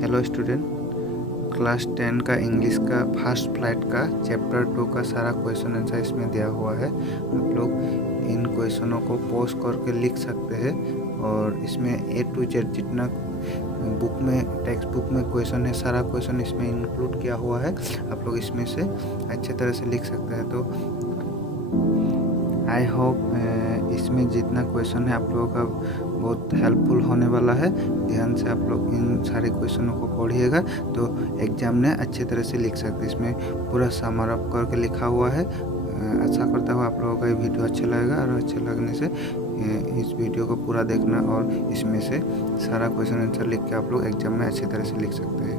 Hello student, class 10 का English का first flight का चैप्टर 2 का सारा क्वेश्चन आंसर इसमें दिया हुआ है। आप लोग इन क्वेश्चनों को पॉज करके लिख सकते हैं और इसमें ए टू जेड जितना बुक में टेक्स्ट बुक में क्वेश्चन है सारा क्वेश्चन इसमें इंक्लूड किया हुआ है। आप लोग इसमें से अच्छे तरह से लिख सकते हैं। तो आई होप इसमें जितना क्वेश्चन है आप लोगों का बहुत हेल्पफुल होने वाला है। ध्यान से आप लोग इन सारे क्वेश्चनों को पढ़िएगा तो एग्जाम में अच्छे तरह से लिख सकते हैं। इसमें पूरा समर अप करके लिखा हुआ है। आशा करता हूँ आप लोगों का ये वीडियो अच्छा लगेगा और अच्छे लगने से इस वीडियो को पूरा देखना और इसमें से सारा क्वेश्चन आंसर लिख के आप लोग एग्जाम में अच्छी तरह से लिख सकते हैं।